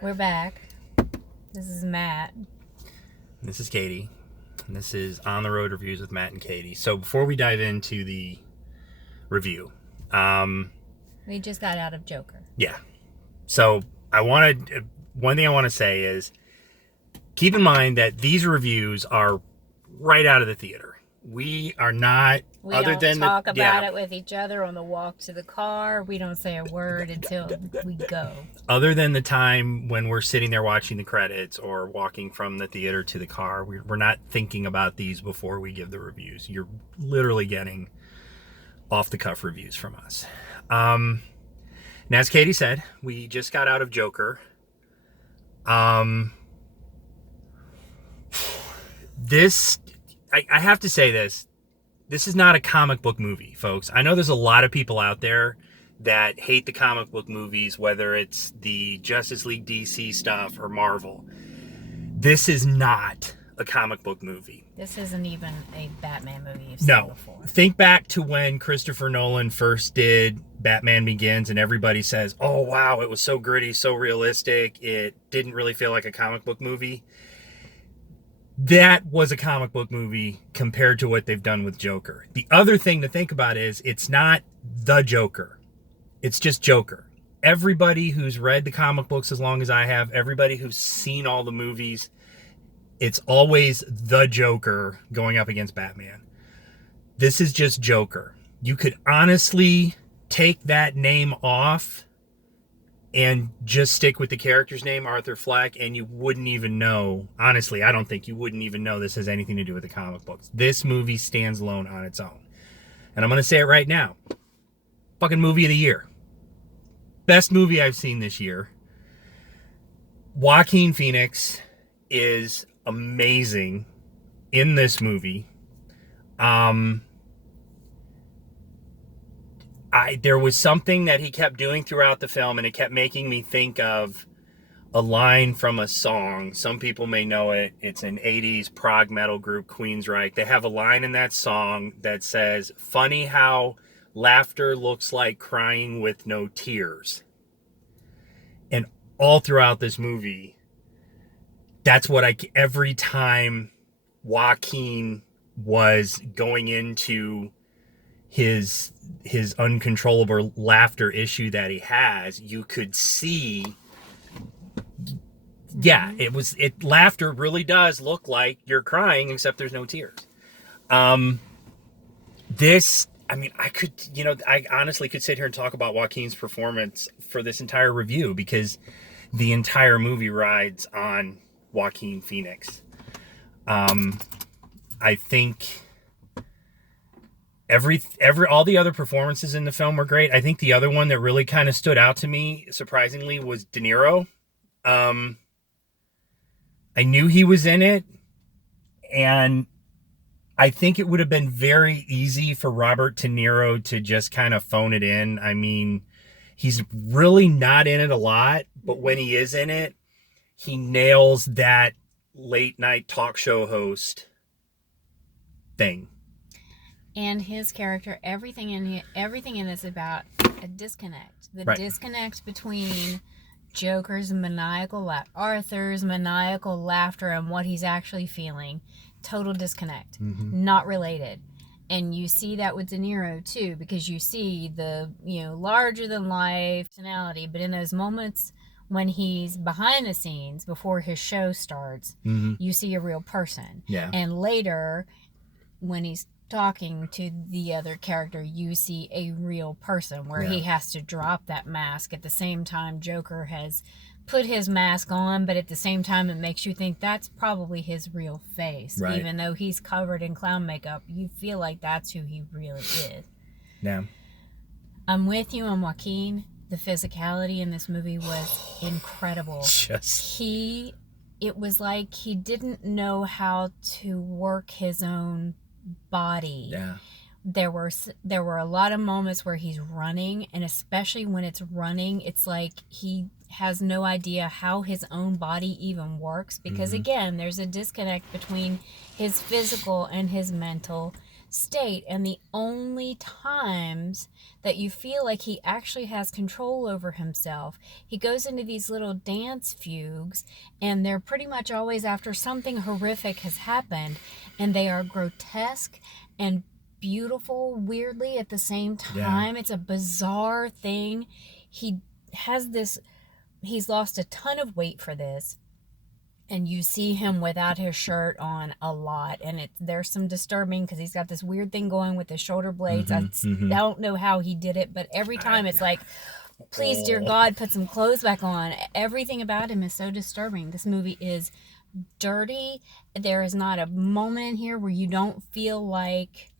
We're back. This is Matt. This is Katie. And this is On the Road Reviews with Matt-n-Katy. So before we dive into the review, We just got out of Joker. yeah. So one thing I want to say is keep in mind that these reviews are right out of the theater. We are not. We don't talk about it with each other on the walk to the car. We don't say a word until we go. Other than the time when we're sitting there watching the credits or walking from the theater to the car, we're not thinking about these before we give the reviews. You're literally getting off-the-cuff reviews from us. And as Katie said, we just got out of Joker. I have to say this. This is not a comic book movie, folks. I know there's a lot of people out there that hate the comic book movies, whether it's the Justice League DC stuff or Marvel. This is not a comic book movie. This isn't even a Batman movie you've seen before. Think back to when Christopher Nolan first did Batman Begins and everybody says, oh, wow, it was so gritty, so realistic. It didn't really feel like a comic book movie. That was a comic book movie compared to what they've done with Joker. The other thing to think about is it's not the Joker. It's just Joker. Everybody who's read the comic books as long as I have, everybody who's seen all the movies, it's always the Joker going up against Batman. This is just Joker. You could honestly take that name off and just stick with the character's name, Arthur Fleck, and you wouldn't even know. Honestly, I don't think you wouldn't even know this has anything to do with the comic books. This movie stands alone on its own. And I'm going to say it right now. Fucking movie of the year. Best movie I've seen this year. Joaquin Phoenix is amazing in this movie. There was something that he kept doing throughout the film, and it kept making me think of a line from a song. Some people may know it. It's an 80s prog metal group, Queensryche. They have a line in that song that says, "Funny how laughter looks like crying with no tears." And all throughout this movie, that's what every time Joaquin was going into his uncontrollable laughter issue that he has, you could see, laughter really does look like you're crying, except there's no tears. I honestly could sit here and talk about Joaquin's performance for this entire review because the entire movie rides on Joaquin Phoenix. I think all the other performances in the film were great. I think the other one that really kind of stood out to me, surprisingly, was De Niro. I knew he was in it, and I think it would have been very easy for Robert De Niro to just kind of phone it in. I mean, he's really not in it a lot, but when he is in it, he nails that late night talk show host thing. And his character, everything in this is about a disconnect. The disconnect between Joker's Arthur's maniacal laughter and what he's actually feeling. Total disconnect. Mm-hmm. Not related. And you see that with De Niro too, because you see the, larger than life personality, but in those moments when he's behind the scenes before his show starts, mm-hmm. you see a real person. Yeah. And later, when he's talking to the other character, you see a real person where he has to drop that mask. At the same time, Joker has put his mask on, but at the same time, it makes you think that's probably his real face. Right. Even though he's covered in clown makeup, you feel like that's who he really is. Yeah. I'm with you on Joaquin. The physicality in this movie was incredible. It was like he didn't know how to work his own body. Yeah. There were a lot of moments where he's running, and especially when it's running, it's like he has no idea how his own body even works because, mm-hmm. again, there's a disconnect between his physical and his mental state, and the only times that you feel like he actually has control over himself, he goes into these little dance fugues, and they're pretty much always after something horrific has happened, and they are grotesque and beautiful weirdly at the same time. It's a bizarre thing. He's lost a ton of weight for this, and you see him without his shirt on a lot, and there's some disturbing because he's got this weird thing going with his shoulder blades. I don't know how he did it, but every time it's like, please, dear God, put some clothes back on. Everything about him is so disturbing. This movie is dirty. There is not a moment in here where you don't feel like,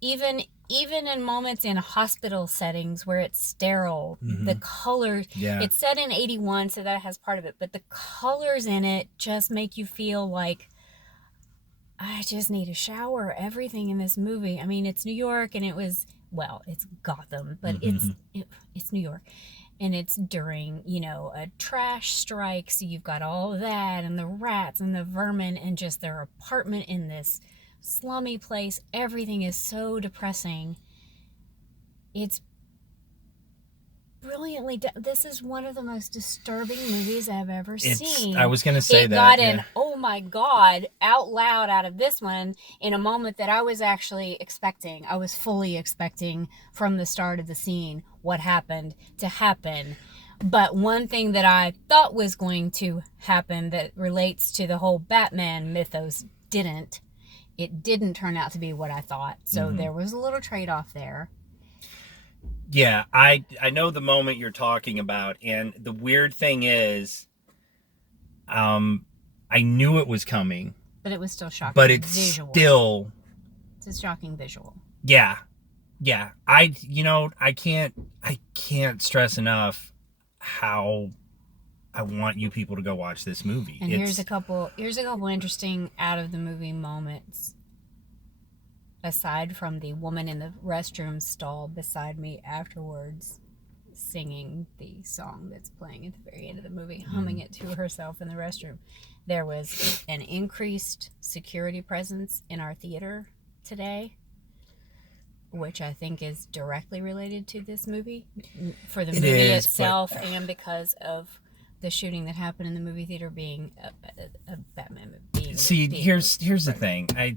even in moments in hospital settings where it's sterile, the colors, it's set in 81, so that has part of it, but the colors in it just make you feel like, I just need a shower. Everything in this movie. I mean, it's New York, and it's Gotham, but it's New York, and it's during, a trash strike, so you've got all of that, and the rats, and the vermin, and just their apartment in this slummy place. Everything is so depressing. It's brilliantly done. This is one of the most disturbing movies I've ever seen. I was going to say it that. Got an oh my God out loud out of this one in a moment that I was actually expecting. I was fully expecting from the start of the scene what happened to happen. But one thing that I thought was going to happen that relates to the whole Batman mythos didn't. It didn't turn out to be what I thought. So there was a little trade-off there. Yeah, I know the moment you're talking about. And the weird thing is, I knew it was coming. But it was still shocking. But it's It's a shocking visual. Yeah. Yeah. I can't stress enough how I want you people to go watch this movie. And here's a couple interesting out of the movie moments. Aside from the woman in the restroom stall beside me afterwards singing the song that's playing at the very end of the movie, humming it to herself in the restroom, there was an increased security presence in our theater today, which I think is directly related to this movie, for the movie itself, and because of the shooting that happened in the movie theater being a Batman movie. See, here's the thing. I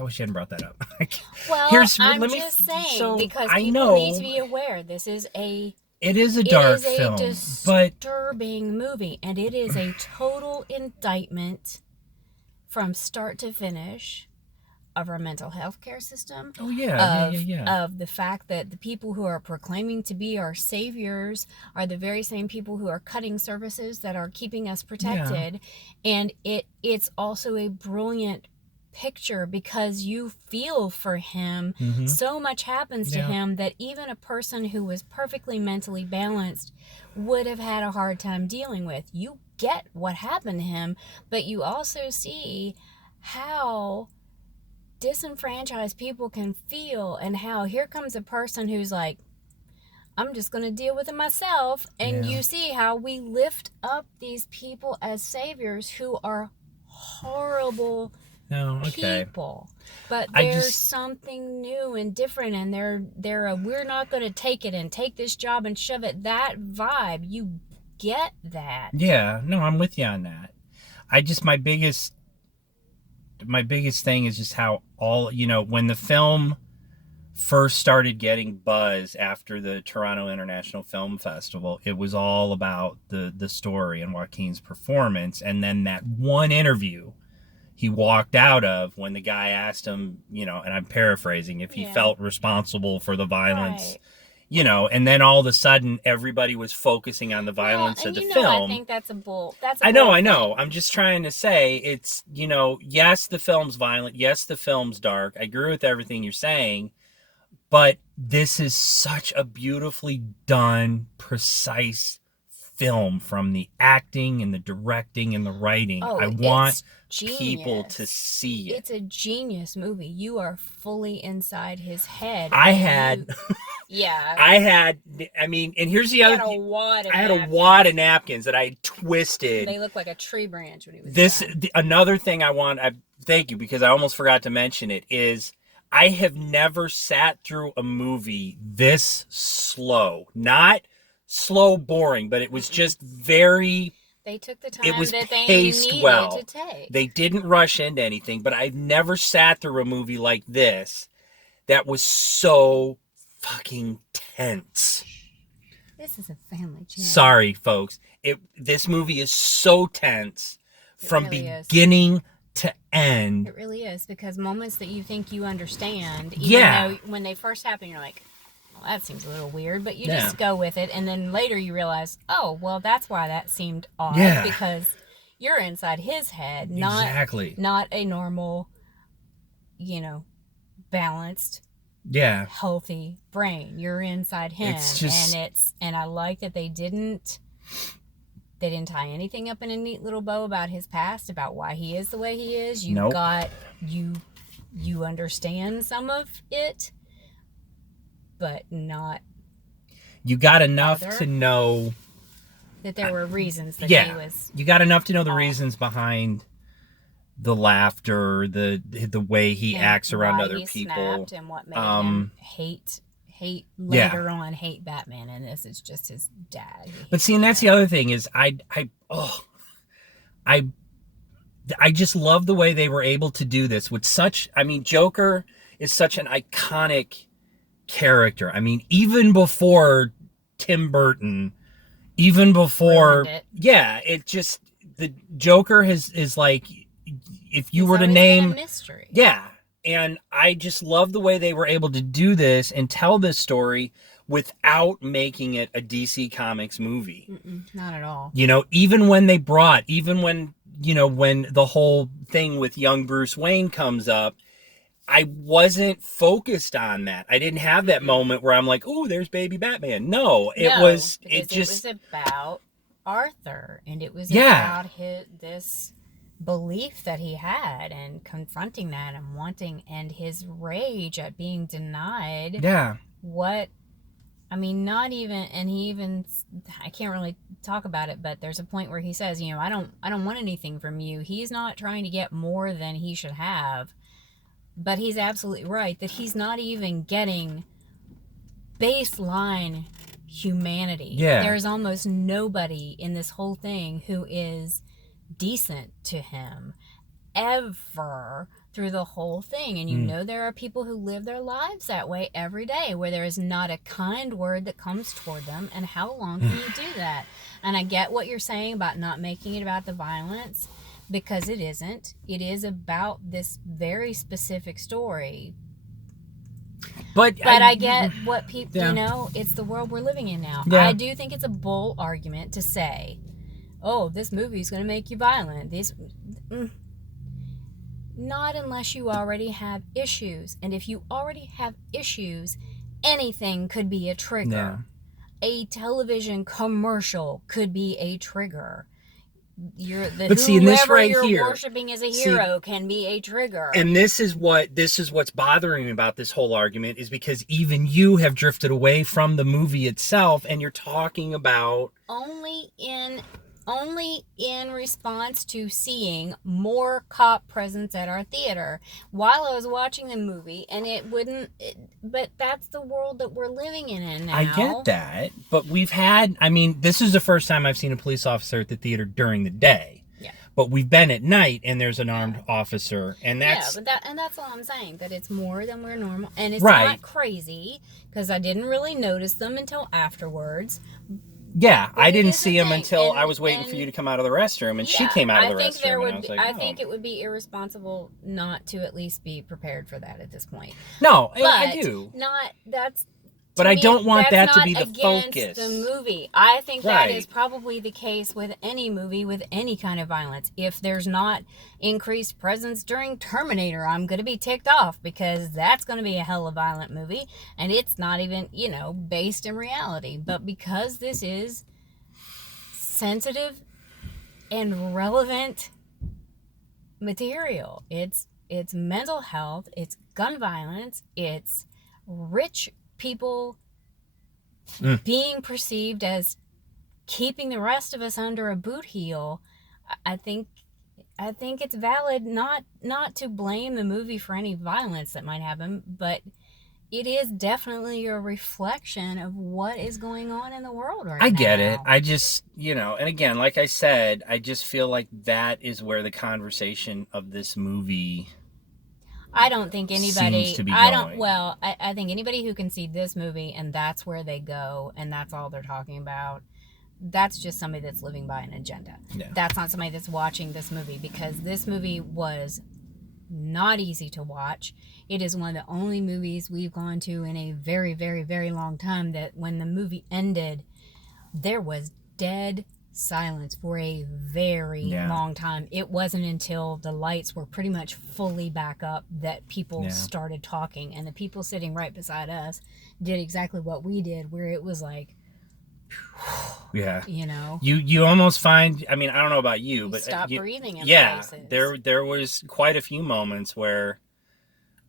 wish you hadn't brought that up. Well, I'm just saying, because people need to be aware. It is a dark film, disturbing movie, and it is a total indictment from start to finish of our mental health care system. Oh yeah, Of the fact that the people who are proclaiming to be our saviors are the very same people who are cutting services that are keeping us protected. And it's also a brilliant picture because you feel for him. So much happens to him that even a person who was perfectly mentally balanced would have had a hard time dealing with. You get what happened to him, but you also see how disenfranchised people can feel, and how here comes a person who's like, I'm just going to deal with it myself. And you see how we lift up these people as saviors who are horrible people. But there's something new and different, and they're we're not going to take it and take this job and shove it. That vibe, you get that. Yeah, no, I'm with you on that. My biggest thing is just how when the film first started getting buzz after the Toronto International Film Festival, it was all about the story and Joaquin's performance. And then that one interview he walked out of when the guy asked him, and I'm paraphrasing, if he felt responsible for the violence. Right. And then all of a sudden everybody was focusing on the violence of the film. I think that's a bull. I know. I'm just trying to say it's, yes, the film's violent. Yes, the film's dark. I agree with everything you're saying, but this is such a beautifully done, precise film, from the acting and the directing and the writing. I want people to see it. It's a genius movie. You are fully inside his head. I had, and here's the other. I had a wad of napkins that I twisted. They look like a tree branch when he was another thing I want. Thank you, because I almost forgot to mention it. Is I have never sat through a movie this slow. Not slow, boring, but it was just very... They took the It time was that they paced needed well. to take. They didn't rush into anything, but I've never sat through a movie like this that was so fucking tense. This is a family channel. Sorry, folks. This movie is so tense from really beginning to end. It really is, because moments that you think you understand, even Yeah. though when they first happen, you're like, well, that seems a little weird, but you just go with it, and then later you realize, oh, well, that's why that seemed odd, because you're inside his head, not a normal, balanced, healthy brain. You're inside him, and I like that they didn't tie anything up in a neat little bow about his past, about why he is the way he is. You understand some of it, but not. You got enough to know that there were reasons that he was. You got enough to know the reasons behind the laughter, the way he acts around other people, snapped, and what made him hate later on hate Batman. And this is just his dad. But see, and that's the other thing is I just love the way they were able to do this with such. I mean, Joker is such an iconic character. I mean, even before Tim Burton, even before it just, the Joker is like, if you were to name been a mystery. And I just love the way they were able to do this and tell this story without making it a DC Comics movie. Not at all. Even when when the whole thing with young Bruce Wayne comes up, I wasn't focused on that. I didn't have that moment where I'm like, "Oh, there's baby Batman." No, it was about Arthur, and it was about this belief that he had, and confronting that, and wanting, and his rage at being denied. Not even, and he even, I can't really talk about it, but there's a point where he says, I don't want anything from you. He's not trying to get more than he should have. But he's absolutely right that he's not even getting baseline humanity. There's almost nobody in this whole thing who is decent to him ever through the whole thing. And there are people who live their lives that way every day, where there is not a kind word that comes toward them. And how long can you do that? And I get what you're saying about not making it about the violence, because it isn't. It is about this very specific story. But I get what people, it's the world we're living in now. I do think it's a bull argument to say, oh, this movie's going to make you violent. Not unless you already have issues. And if you already have issues, anything could be a trigger. A television commercial could be a trigger. Whoever you're worshiping as a hero can be a trigger. And this is what's bothering me about this whole argument, is because even you have drifted away from the movie itself, and you're talking about only in response to seeing more cop presence at our theater while I was watching the movie, and but that's the world that we're living in now. I get that, but this is the first time I've seen a police officer at the theater during the day. But we've been at night, and there's an armed officer, and that's that's all I'm saying, that it's more than we're normal, and it's not crazy, because I didn't really notice them until afterwards. I didn't see him until I was waiting for you to come out of the restroom, and she came out of the restroom. I think it would be irresponsible not to at least be prepared for that at this point. No, I do. But I don't want that to be the focus. The movie. I think that is probably the case with any movie with any kind of violence. If there's not increased presence during Terminator, I'm going to be ticked off, because that's going to be a hella violent movie, and it's not even, based in reality. But because this is sensitive and relevant material, it's mental health, it's gun violence, it's rich people being perceived as keeping the rest of us under a boot heel. I think I think it's valid not to blame the movie for any violence that might happen, but it is definitely a reflection of what is going on in the world right now. I get it. I just, and again, like I said, I just feel like that is where the conversation of this movie I don't think anybody seems to be I going. I think anybody who can see this movie and that's where they go and that's all they're talking about, that's just somebody that's living by an agenda. Yeah. That's not somebody that's watching this movie, because this movie was not easy to watch. It is one of the only movies we've gone to in a very, very, very long time that when the movie ended, there was dead silence for a very long time. It wasn't until the lights were pretty much fully back up that people started talking, and the people sitting right beside us did exactly what we did, where it was like, yeah, you you almost find, I mean, I don't know about you, but stop breathing in places. there was quite a few moments where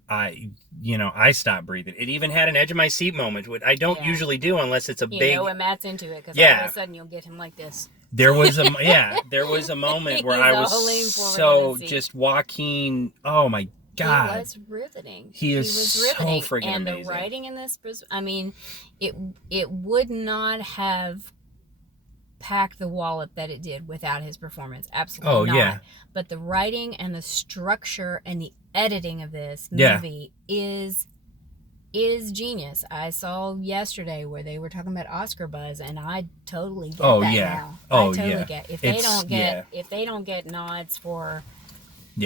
I stopped breathing. It even had an edge of my seat moment, which I don't usually do unless it's a big. When Matt's into it, because all of a sudden you'll get him like this. There was a moment where I was so just Joaquin. Oh my God, he was riveting. He was so freaking and amazing. The writing in this, I mean, it would not have packed the wallop that it did without his performance. Absolutely not. Yeah. But the writing and the structure and the editing of this movie is genius. I saw yesterday where they were talking about Oscar buzz, and I totally get that now. I totally get if they don't get nods for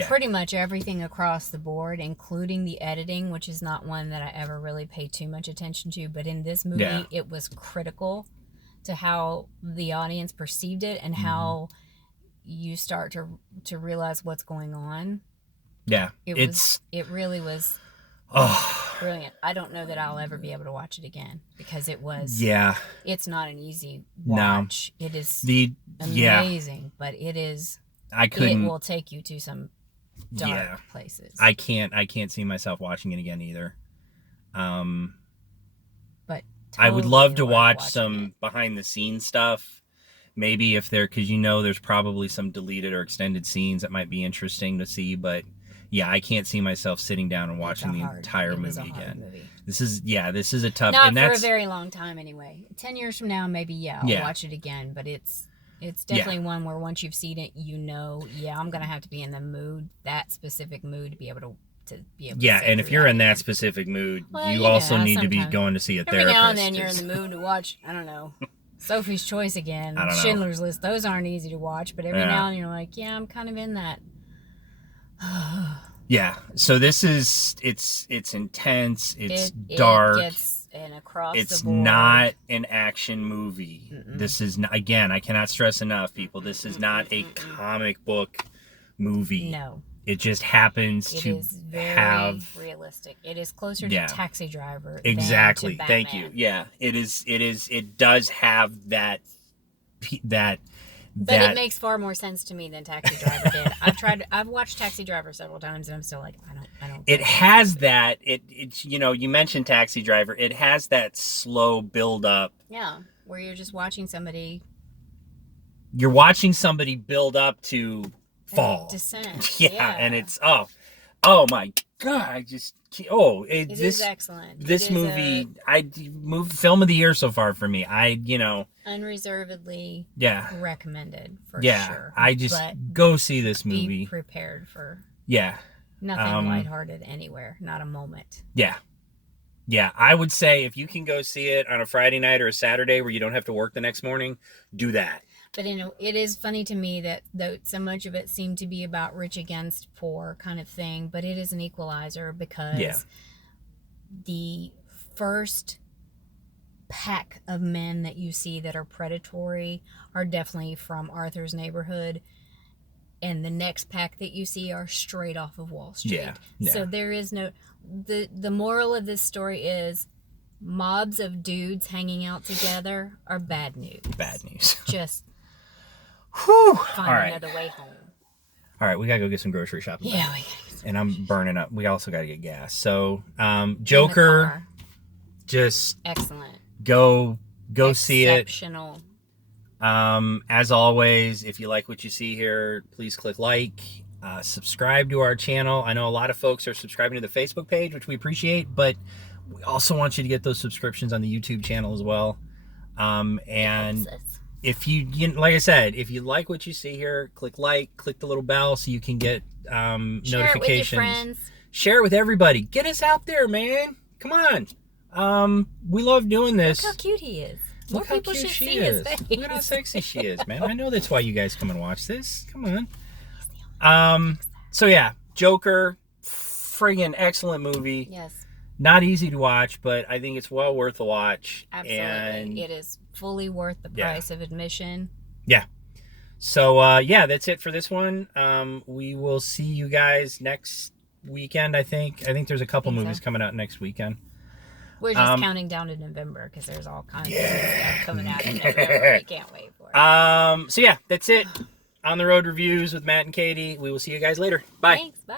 pretty much everything across the board, including the editing, which is not one that I ever really pay too much attention to, but in this movie it was critical to how the audience perceived it and how you start to realize what's going on. Yeah. It really was brilliant. I don't know that I'll ever be able to watch it again, because it was it's not an easy watch. No. It is amazing, but it is it will take you to some dark places. I can't see myself watching it again either. But I would love to watch some behind the scenes stuff. Maybe if because there's probably some deleted or extended scenes that might be interesting to see, but I can't see myself sitting down and watching the entire movie again. This is a tough. Not for a very long time anyway. 10 years from now, maybe I'll watch it again. But it's definitely one where once you've seen it, I'm gonna have to be in the mood, that specific mood, to be able to be able. Yeah, and if you're in that specific mood, you also need to be going to see a therapist. Every now and then you're in the mood to watch, I don't know, Sophie's Choice again, Schindler's List. Those aren't easy to watch, but every now and then you're like, I'm kind of in that. So this is it's intense, it's dark, it's not an action movie. This is again, I cannot stress enough, people, this is not a comic book movie. No, it just happens to is very have realistic. It is closer to Taxi Driver exactly than to Thank you. It does have that. But it makes far more sense to me than Taxi Driver did. I've watched Taxi Driver several times, and I'm still like, I don't. It has that. It's you mentioned Taxi Driver. It has that slow build up. Yeah, where you're just watching somebody. You're watching somebody build up to fall. Descent. And it's oh my God! It is excellent. This movie, film of the year so far for me. Unreservedly recommended for sure. Go see this movie. Be prepared for nothing lighthearted anywhere, not a moment. I would say if you can go see it on a Friday night or a Saturday where you don't have to work the next morning, do that. But it is funny to me that though so much of it seemed to be about rich against poor kind of thing, but it is an equalizer, because the first pack of men that you see that are predatory are definitely from Arthur's neighborhood, and the next pack that you see are straight off of Wall Street. So there is no the moral of this story is mobs of dudes hanging out together are bad news. Just find another way home. All right, we gotta go get some grocery shopping. We gotta get some and I'm burning up. We also gotta get gas. So Joker, just excellent. Go see it. Exceptional. As always, if you like what you see here, please click like, subscribe to our channel. I know a lot of folks are subscribing to the Facebook page, which we appreciate, but we also want you to get those subscriptions on the YouTube channel as well. And if you like I said, if you like what you see here, click like, click the little bell so you can get notifications. Share it with your friends. Share it with everybody. Get us out there, man. Come on. We love doing this. Look how cute he is. Look how cute she is. Look at how sexy she is, man. I know that's why you guys come and watch this. Come on. So yeah, Joker, friggin' excellent movie. Yes. Not easy to watch, but I think it's well worth a watch. Absolutely. And it is fully worth the price of admission. Yeah. So yeah, that's it for this one. We will see you guys next weekend, I think. I think there's a couple movies coming out next weekend. We're just counting down to November because there's all kinds of stuff coming out in November. We can't wait for it. So yeah, that's it. On the Road Reviews with Matt and Katie. We will see you guys later. Bye. Thanks. Bye.